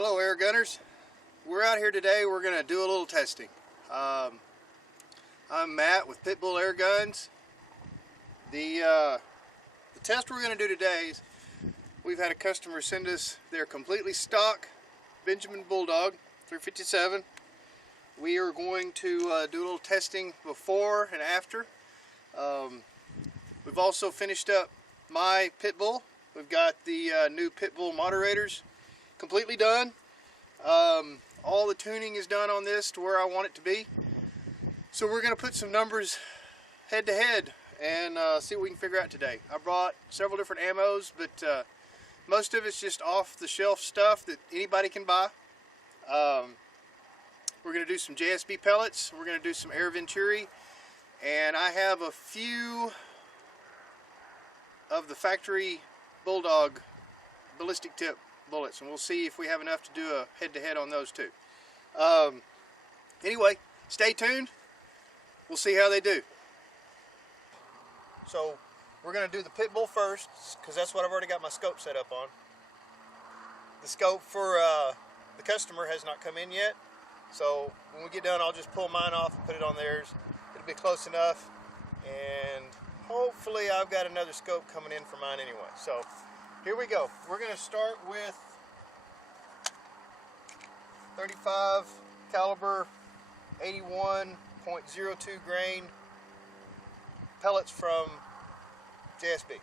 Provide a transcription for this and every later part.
Hello Airgunners. We're out here today. We're going to do a little testing. I'm Matt with Pitbull Airguns. The test we're going to do today is we've had a customer send us their completely stock Benjamin Bulldog 357. We are going to do a little testing before and after. We've also finished up my Pitbull. We've got the new Pitbull moderators completely done. All the tuning is done on this to where I want it to be. So we're going to put some numbers head to head and see what we can figure out today. I brought several different ammos, but most of it's just off the shelf stuff that anybody can buy. We're going to do some JSB pellets. We're going to do some Air Venturi, and I have a few of the Factory Bulldog ballistic tip bullets, and we'll see if we have enough to do a head-to-head on those too. Anyway, stay tuned. We'll see how they do. So we're going to do the Pitbull first, because that's what I've already got my scope set up on. The scope for the customer has not come in yet, so when we get done I'll just pull mine off and put it on theirs. It'll be close enough, and hopefully I've got another scope coming in for mine anyway. So here we go. We're going to start with 35 caliber 81.02 grain pellets from JSB.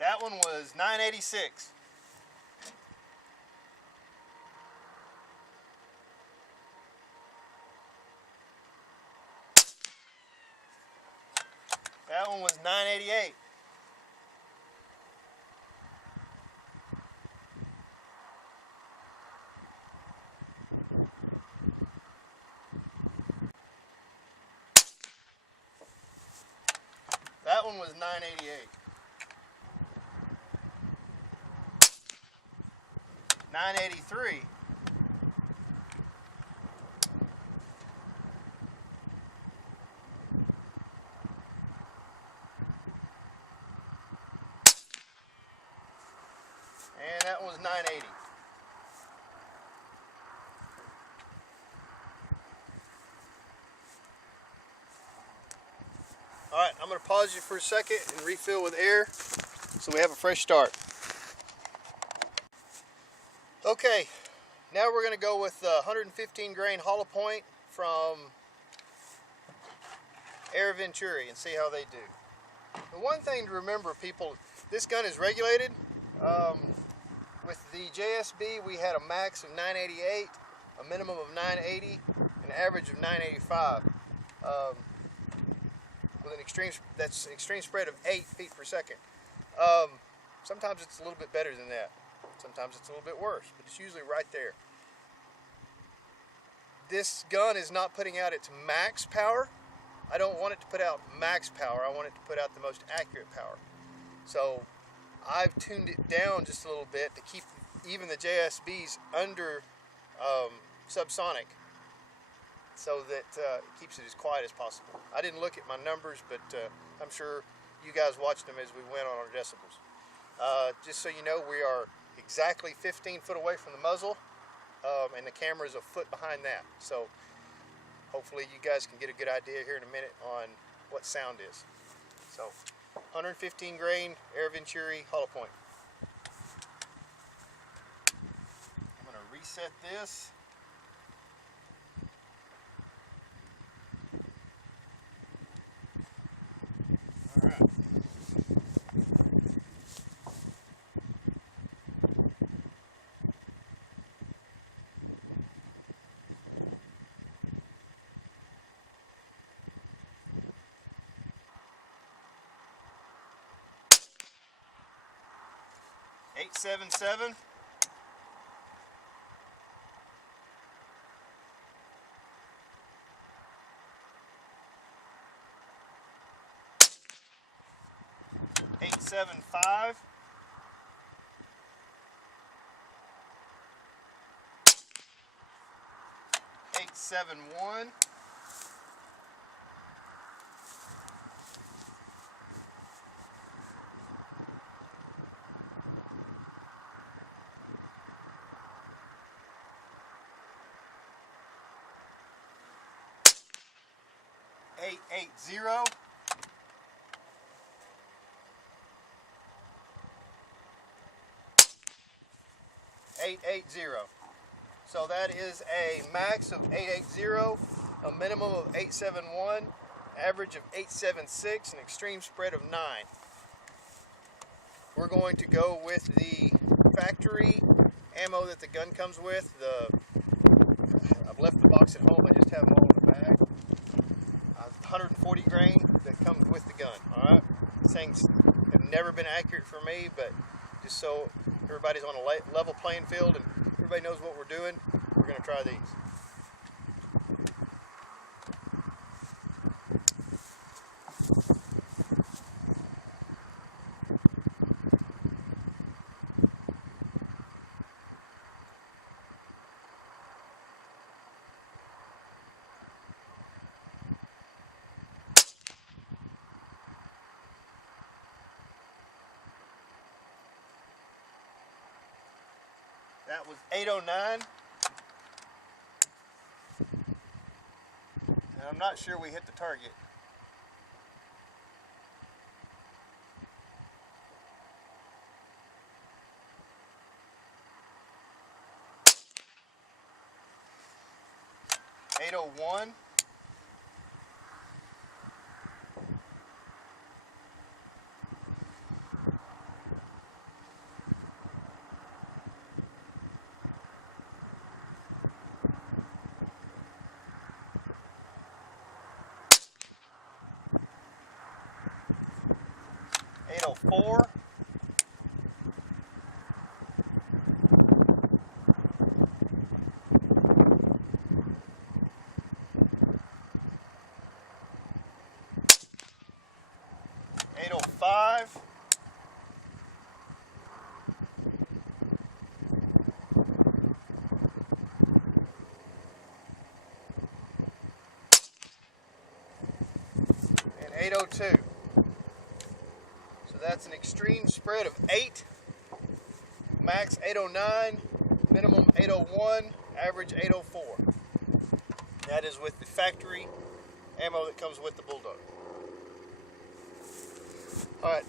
That one was 986. That one was 988. That one was 988. 983. And that one was 980. Alright, I'm going to pause you for a second and refill with air so we have a fresh start. Okay, now we're going to go with 115 grain hollow point from Air Venturi and see how they do. The one thing to remember, people, this gun is regulated. With the JSB we had a max of 988, a minimum of 980, an average of 985. With an extreme spread of 8 feet per second. Sometimes it's a little bit better than that. Sometimes it's a little bit worse, but it's usually right there. This gun is not putting out its max power. I don't want it to put out max power. I want it to put out the most accurate power. So I've tuned it down just a little bit to keep even the JSBs under subsonic, so that it keeps it as quiet as possible. I didn't look at my numbers, but I'm sure you guys watched them as we went on our decibels. Just so you know, we are exactly 15 foot away from the muzzle, and the camera is a foot behind that. So hopefully you guys can get a good idea here in a minute on what sound is. So 115 grain Air Venturi hollow point. I'm going to reset this. All right. .877. .875. 871. Eight, 880. So that is a max of 880, a minimum of 871, average of 876, an extreme spread of 9. We're going to go with the factory ammo that the gun comes with. I've left the box at home, I just have them all in the bag. 140 grain that comes with the gun. Alright, these things have never been accurate for me, but just so everybody's on a level playing field and everybody knows what we're doing, we're going to try these. That was 809. And I'm not sure we hit the target. $801. $804. $805. And 802. So that's an extreme spread of 8, max 809, minimum 801, average 804. That is with the factory ammo that comes with the Bulldog. Alright,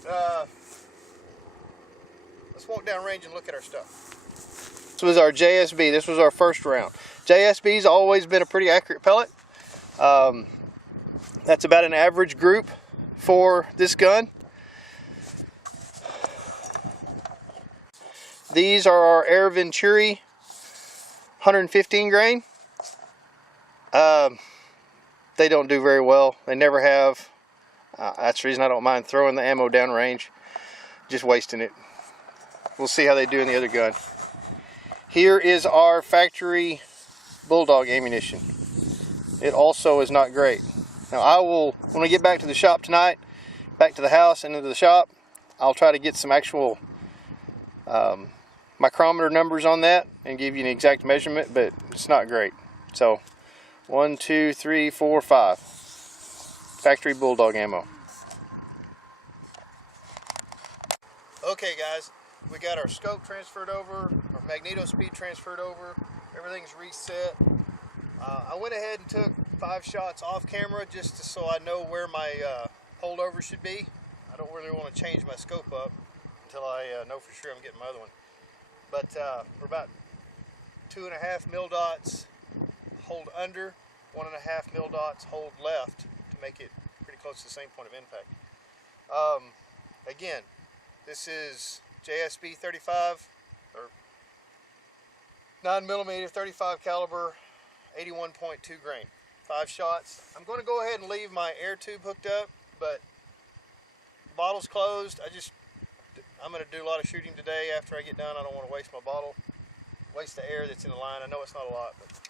let's walk down range and look at our stuff. This was our JSB. This was our first round. JSB's always been a pretty accurate pellet. That's about an average group for this gun. These are our Air Venturi 115 grain. They don't do very well. They never have. That's the reason I don't mind throwing the ammo down range. Just wasting it. We'll see how they do in the other gun. Here is our factory Bulldog ammunition. It also is not great. Now I will, when we get back to the shop tonight, back to the house and into the shop, I'll try to get some actual micrometer numbers on that and give you an exact measurement, but it's not great. So 1, 2, 3, 4, 5 factory Bulldog ammo. Okay guys, we got our scope transferred over, our magneto speed transferred over, everything's reset. I went ahead and took 5 shots off camera just so I know where my holdover should be. I don't really want to change my scope up until I know for sure I'm getting my other one. But we're about 2.5 mil dots hold under, 1.5 mil dots hold left to make it pretty close to the same point of impact. Again, this is JSB 35 or 9mm 35 caliber, 81.2 grain, 5 shots. I'm going to go ahead and leave my air tube hooked up, but the bottle's closed. I'm going to do a lot of shooting today. After I get done, I don't want to waste my bottle, waste the air that's in the line. I know it's not a lot, but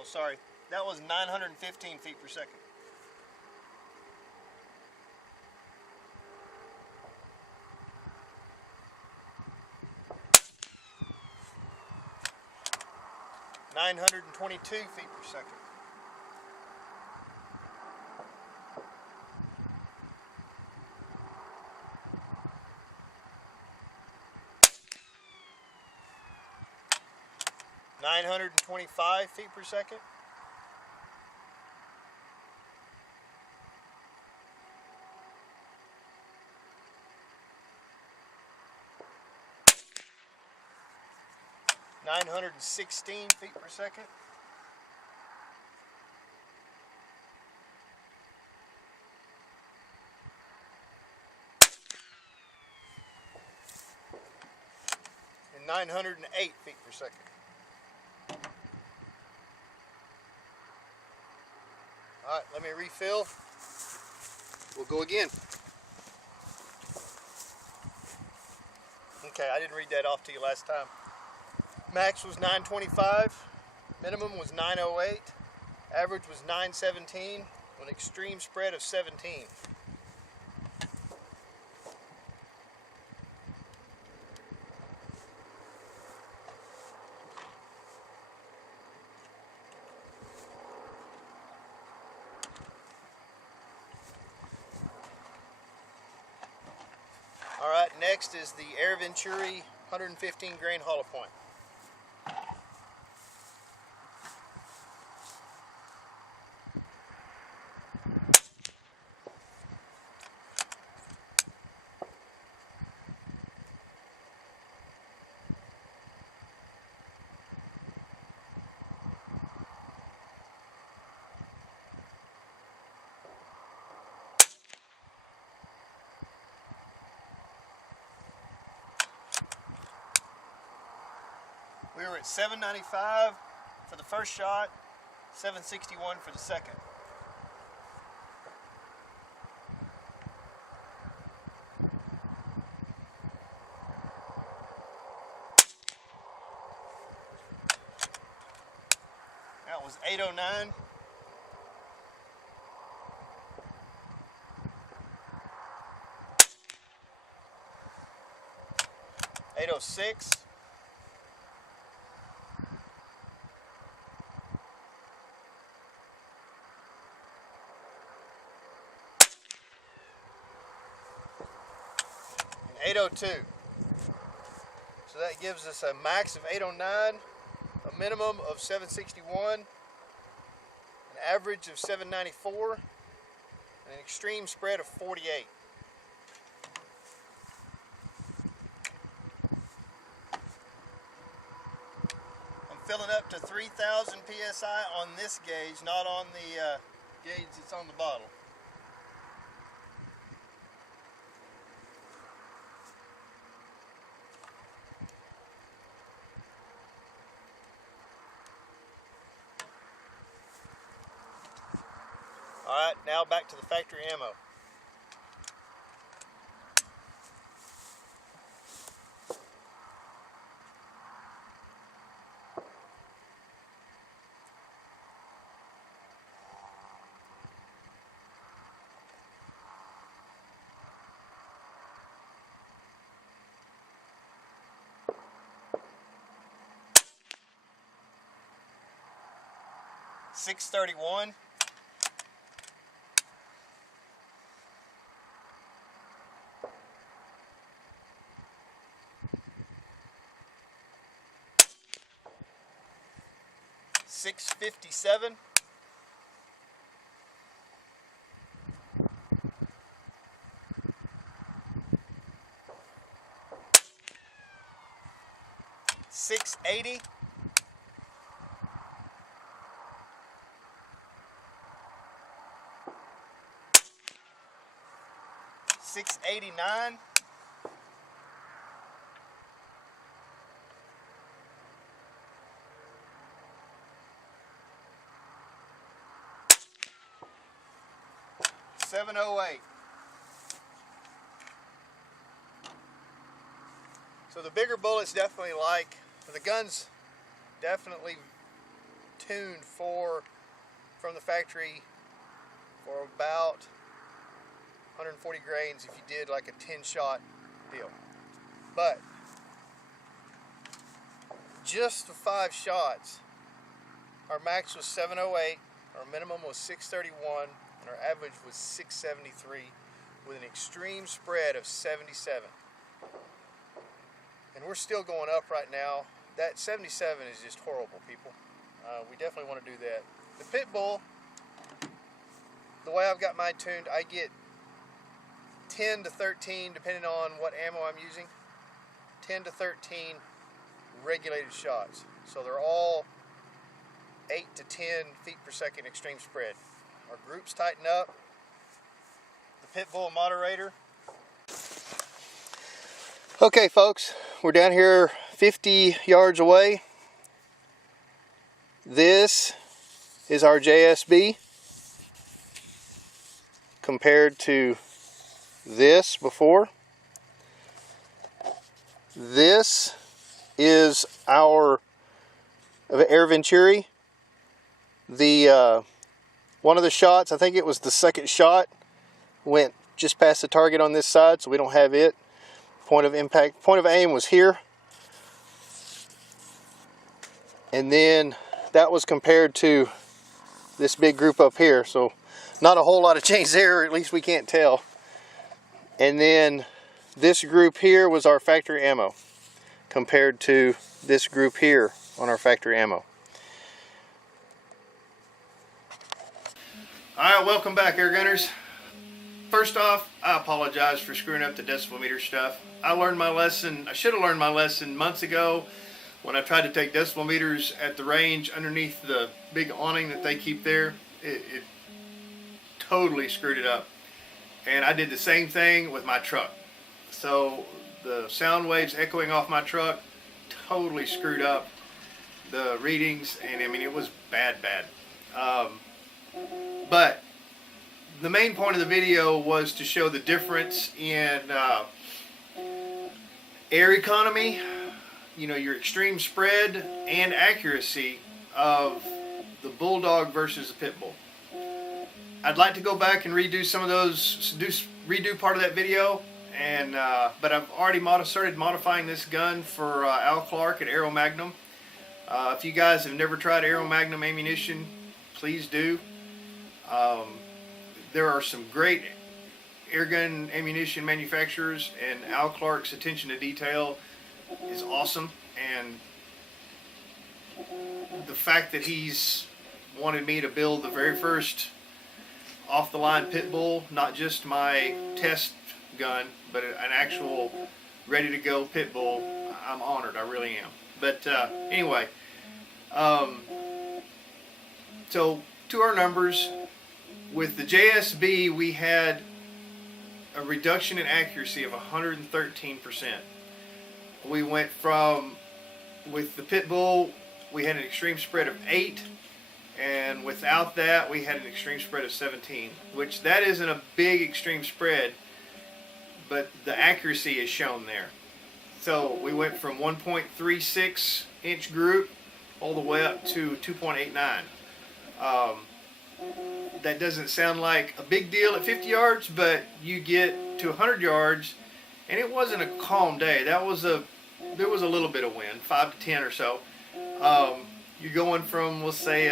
Oh, sorry. That was 915 feet per second. (922 feet per second). (925 feet per second). (916 feet per second). And 908 feet per second. All right, let me refill. We'll go again. Okay, I didn't read that off to you last time. Max was 925, minimum was 908, average was 917, with an extreme spread of 17. All right, next is the Air Venturi 115 grain hollow point. We were at 795 for the first shot, 761 for the second. That was 809. (806). And 802. So that gives us a max of 809, a minimum of 761, an average of 794, and an extreme spread of 48. Filling up to 3,000 psi on this gauge, not on the gauge that's on the bottle. Alright, now back to the factory ammo. .631. .657. .680. .689. .708. So the bigger bullets definitely the guns definitely tuned from the factory for about 140 grains if you did like a 10-shot deal. But just the 5 shots, our max was 708, our minimum was 631, and our average was 673 with an extreme spread of 77. And we're still going up right now. That 77 is just horrible, people. We definitely want to do that. The Pitbull, the way I've got mine tuned, I get 10 to 13, depending on what ammo I'm using, 10 to 13 regulated shots. So they're all 8 to 10 feet per second extreme spread. Our groups tighten up. The Pitbull moderator. Okay, folks, we're down here 50 yards away. This is our JSB compared to this before. This is our Air Venturi. The one of the shots, I think it was the second shot, went just past the target on this side, so we don't have it. Point of impact, point of aim was here. And then that was compared to this big group up here, so not a whole lot of change there, or at least we can't tell. And then this group here was our factory ammo compared to this group here on our factory ammo. Alright, welcome back, air gunners. First off, I apologize for screwing up the decimal meter stuff. I learned my lesson, I should have learned my lesson months ago when I tried to take decimal meters at the range underneath the big awning that they keep there. It totally screwed it up. And I did the same thing with my truck. So the sound waves echoing off my truck totally screwed up the readings, and I mean, it was bad. But the main point of the video was to show the difference in air economy, you know, your extreme spread and accuracy of the Bulldog versus the Pitbull. I'd like to go back and redo some of those, redo part of that video, and but I've already started modifying this gun for Al Clark at Aero Magnum. If you guys have never tried Aero Magnum ammunition, please do. There are some great airgun ammunition manufacturers, and Al Clark's attention to detail is awesome. And the fact that he's wanted me to build the very first off-the-line Pitbull, not just my test gun, but an actual ready-to-go Pitbull, I'm honored. I really am. But anyway, so to our numbers, with the JSB we had a reduction in accuracy of 113%. We went from, with the Pitbull, we had an extreme spread of 8, and without that we had an extreme spread of 17, which that isn't a big extreme spread, but the accuracy is shown there. So we went from 1.36 inch group all the way up to 2.89. That doesn't sound like a big deal at 50 yards, but you get to 100 yards, and it wasn't a calm day. There was a little bit of wind, 5 to 10 or so. You're going from, we'll say,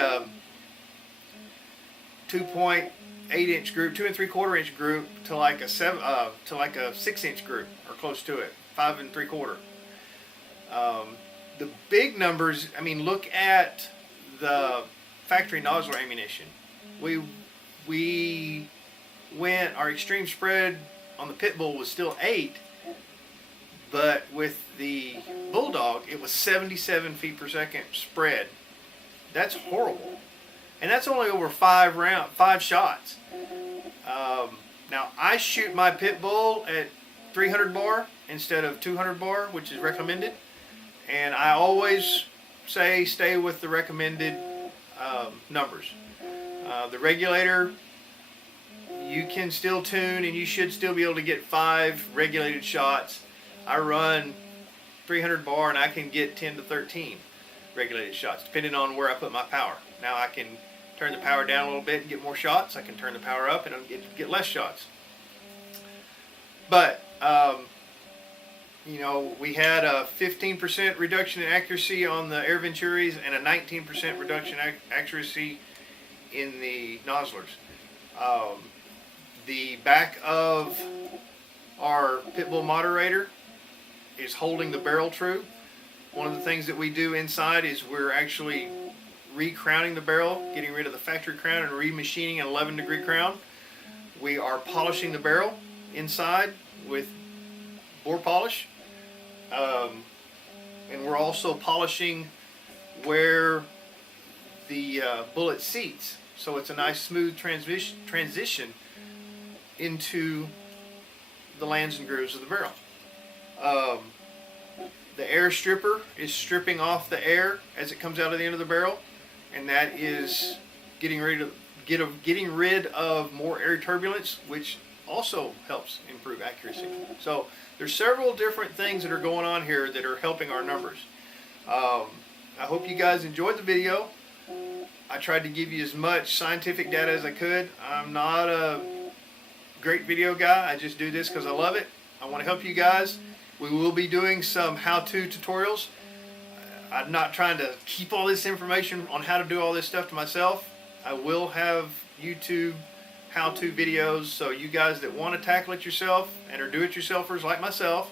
2.8 inch group, 2 3/4 inch group to like a 6 inch group or close to it, 5 3/4. The big numbers. I mean, look at the factory nozzle ammunition. We went, our extreme spread on the Pitbull was still 8, but with the Bulldog it was 77 feet per second spread. That's horrible, and that's only over 5 shots. Now I shoot my Pitbull at 300 bar instead of 200 bar, which is recommended, and I always say stay with the recommended numbers. The regulator, you can still tune, and you should still be able to get 5 regulated shots. I run 300 bar and I can get 10 to 13 regulated shots, depending on where I put my power. Now I can turn the power down a little bit and get more shots. I can turn the power up and get less shots. But you know, we had a 15% reduction in accuracy on the Air Venturis and a 19% reduction in accuracy in the Nozzlers. The back of our Pitbull moderator is holding the barrel true. One of the things that we do inside is we're actually re-crowning the barrel, getting rid of the factory crown and re-machining an 11-degree crown. We are polishing the barrel inside with bore polish. And we're also polishing where the bullet seats, so it's a nice smooth transition into the lands and grooves of the barrel. The air stripper is stripping off the air as it comes out of the end of the barrel, and that is getting rid of more air turbulence, which also helps improve accuracy. So there's several different things that are going on here that are helping our numbers. I hope you guys enjoyed the video. I tried to give you as much scientific data as I could. I'm not a great video guy. I just do this because I love it. I want to help you guys. We will be doing some how-to tutorials. I'm not trying to keep all this information on how to do all this stuff to myself. I will have YouTube how-to videos, so you guys that want to tackle it yourself and are do-it-yourselfers like myself,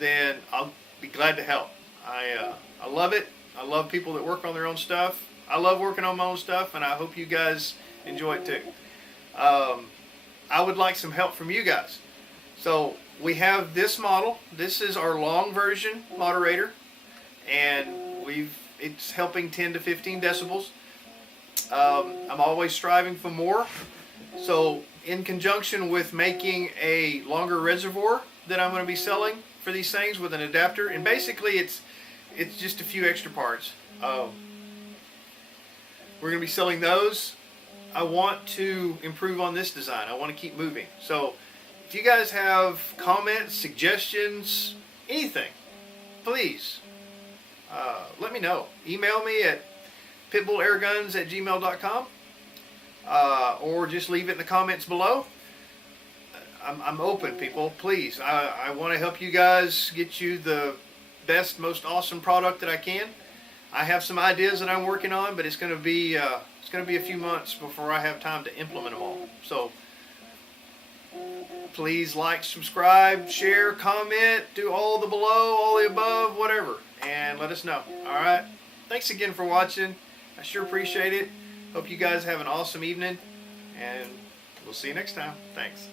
then I'll be glad to help. I love it. I love people that work on their own stuff. I love working on my own stuff, and I hope you guys enjoy it too. I would like some help from you guys. So we have this model. This is our long version moderator, and it's helping 10 to 15 decibels. I'm always striving for more. So in conjunction with making a longer reservoir that I'm going to be selling for these things with an adapter, and basically it's just a few extra parts. We're going to be selling those. I want to improve on this design. I want to keep moving. So if you guys have comments, suggestions, anything, please let me know. Email me at pitbullairguns@gmail.com. Or just leave it in the comments below. I'm open, people. Please, I want to help you guys get you the best, most awesome product that I can. I have some ideas that I'm working on, but it's going to be a few months before I have time to implement them all. So please like, subscribe, share, comment, do all the below, all the above, whatever, and let us know. All right. Thanks again for watching. I sure appreciate it. Hope you guys have an awesome evening, and we'll see you next time. Thanks.